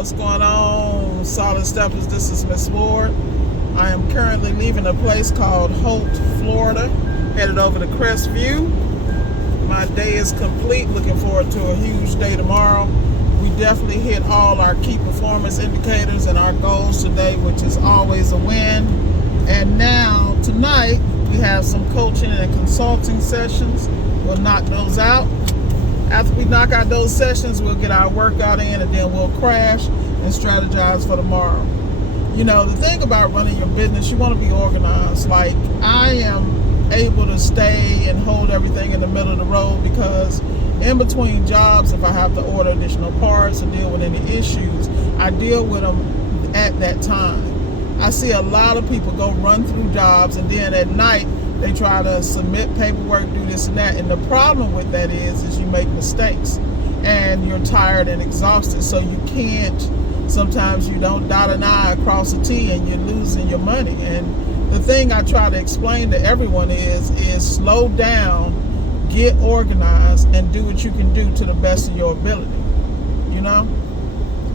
What's going on, Solid Steppers? This is Miss Ward. I am currently leaving a place called HOLT, Florida, headed over to Crestview. My day is complete. Looking forward to a huge day tomorrow. We definitely hit all our key performance indicators and our goals today, which is always a win. And now, tonight, we have some coaching and consulting sessions. We'll knock those out. After we knock out those sessions, we'll get our workout in, and then we'll crash and strategize for tomorrow. You know, the thing about running your business, you want to be organized. Like, I am able to stay and hold everything in the middle of the road because in between jobs, if I have to order additional parts or deal with any issues, I deal with them at that time. I see a lot of people go run through jobs, and then at night, they try to submit paperwork, do this and that. And the problem with that is you make mistakes and you're tired and exhausted. So you can't, sometimes you don't dot an I across a T and you're losing your money. And the thing I try to explain to everyone is slow down, get organized, and do what you can do to the best of your ability, you know?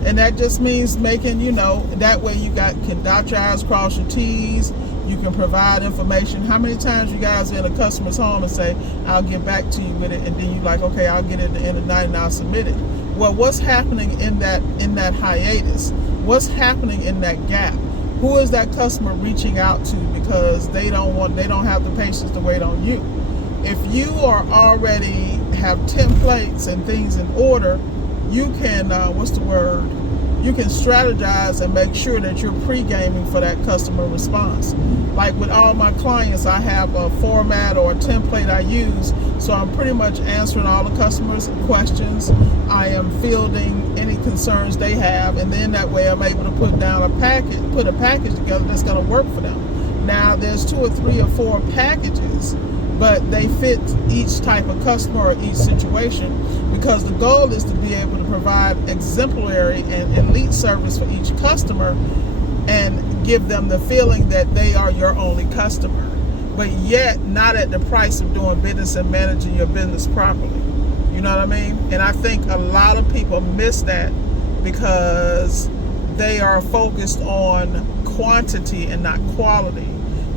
And that just means making, you know, that way you can dot your I's, cross your T's. You can provide information. How many times you guys are in a customer's home and say, I'll get back to you with it, and then you're like, okay, I'll get it at the end of the night and I'll submit it. Well, what's happening in that hiatus? What's happening in that gap? Who is that customer reaching out to because they don't have the patience to wait on you? If you are already have templates and things in order, you can you can strategize and make sure that you're pre-gaming for that customer response. Like with all my clients, I have a format or a template I use, so I'm pretty much answering all the customers' questions. I am fielding any concerns they have, and then that way I'm able to put a package together that's going to work for them. Now, there's 2 or 3 or 4 packages, but they fit each type of customer or each situation, because the goal is to be able to provide exemplary and elite service for each customer and give them the feeling that they are your only customer, but yet not at the price of doing business and managing your business properly. You know what I mean? And I think a lot of people miss that because they are focused on quantity and not quality.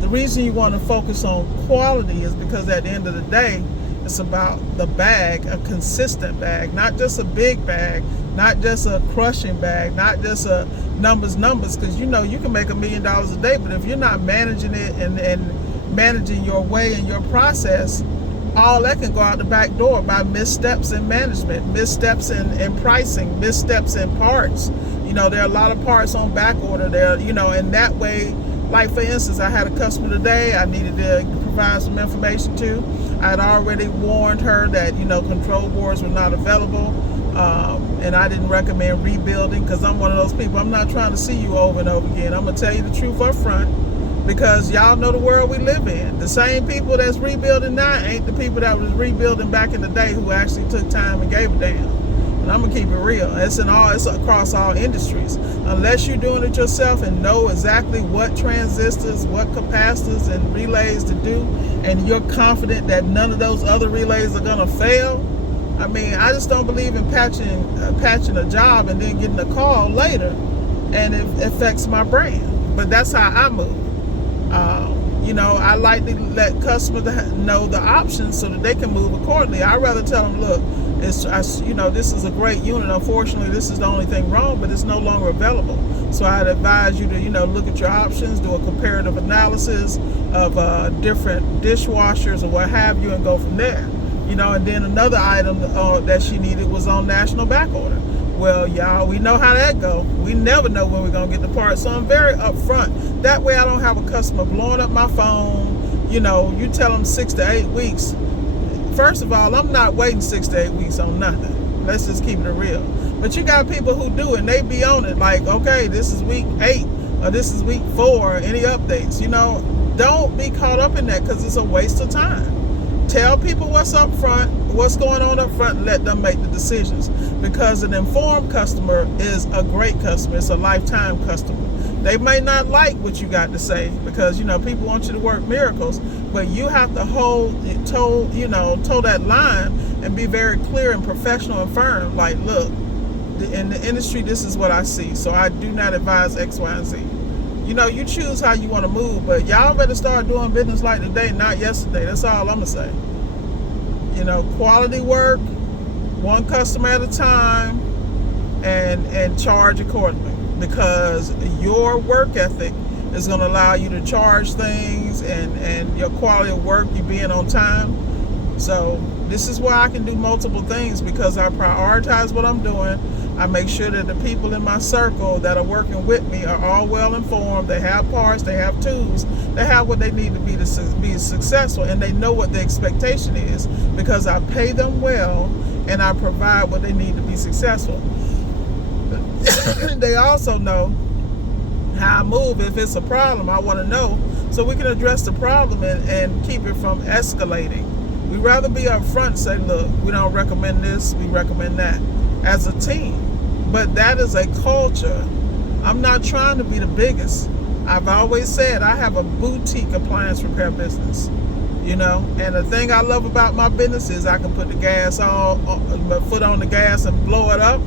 The reason you want to focus on quality is because at the end of the day, it's about the bag, a consistent bag, not just a big bag, not just a crushing bag, not just a numbers, because you know you can make $1 million a day, but if you're not managing it and managing your way and your process, all that can go out the back door by missteps in management, missteps in pricing, missteps in parts. You know, there are a lot of parts on back order there, you know, and that way, like for instance, I had a customer today I needed to provide some information to. I had already warned her that, you know, control boards were not available, and I didn't recommend rebuilding because I'm one of those people. I'm not trying to see you over and over again. I'm going to tell you the truth up front because y'all know the world we live in. The same people that's rebuilding now ain't the people that was rebuilding back in the day who actually took time and gave a damn. And I'm gonna keep it real. It's across all industries. Unless you're doing it yourself and know exactly what transistors, what capacitors and relays to do, and you're confident that none of those other relays are gonna fail. I mean, I just don't believe in patching a job and then getting a call later, and it affects my brand. But that's how I move. You know, I like to let customers know the options so that they can move accordingly. I'd rather tell them, look, you know, this is a great unit. Unfortunately, this is the only thing wrong, but it's no longer available. So I'd advise you to, you know, look at your options, do a comparative analysis of different dishwashers or what have you, and go from there. You know, and then another item that she needed was on national back order. Well, y'all, we know how that go. We never know when we're going to get the part. So I'm very upfront. That way I don't have a customer blowing up my phone. You know, you tell them 6 to 8 weeks. First of all, I'm not waiting 6 to 8 weeks on nothing. Let's just keep it real. But you got people who do it, and they be on it like, okay, this is week 8 or this is week 4. Any updates? You know, don't be caught up in that because it's a waste of time. Tell people what's up front, what's going on up front, and let them make the decisions. Because an informed customer is a great customer. It's a lifetime customer. They may not like what you got to say because, you know, people want you to work miracles, but you have to toe that line and be very clear and professional and firm. Like, look, in the industry, this is what I see. So I do not advise X, Y, and Z. You know, you choose how you want to move, but y'all better start doing business like today, not yesterday. That's all I'm gonna say. You know, quality work, one customer at a time, and charge accordingly, because your work ethic is going to allow you to charge things, and your quality of work, you being on time. So this is why I can do multiple things, because I prioritize what I'm doing. I make sure that the people in my circle that are working with me are all well informed. They have parts, they have tools, they have what they need to be successful, and they know what the expectation is, because I pay them well and I provide what they need to be successful. They also know how I move. If it's a problem, I want to know, so we can address the problem and keep it from escalating. We'd rather be upfront and say, look, we don't recommend this, we recommend that, as a team. But that is a culture. I'm not trying to be the biggest. I've always said I have a boutique appliance repair business, you know, and the thing I love about my business is I can put the gas on, my foot on the gas and blow it up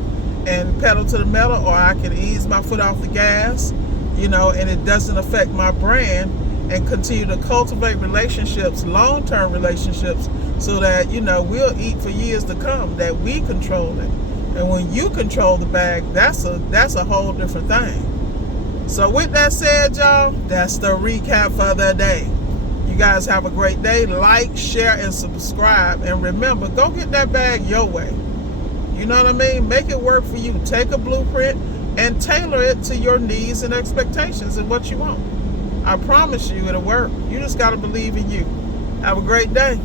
and pedal to the metal, or I can ease my foot off the gas, you know, and it doesn't affect my brand, and continue to cultivate relationships, long-term relationships, so that, you know, we'll eat for years to come, that we control it. And when you control the bag, that's a whole different thing. So with that said, y'all, that's the recap for the day. You guys have a great day. Like, share, and subscribe. And remember, go get that bag your way. You know what I mean? Make it work for you. Take a blueprint and tailor it to your needs and expectations and what you want. I promise you it'll work. You just got to believe in you. Have a great day.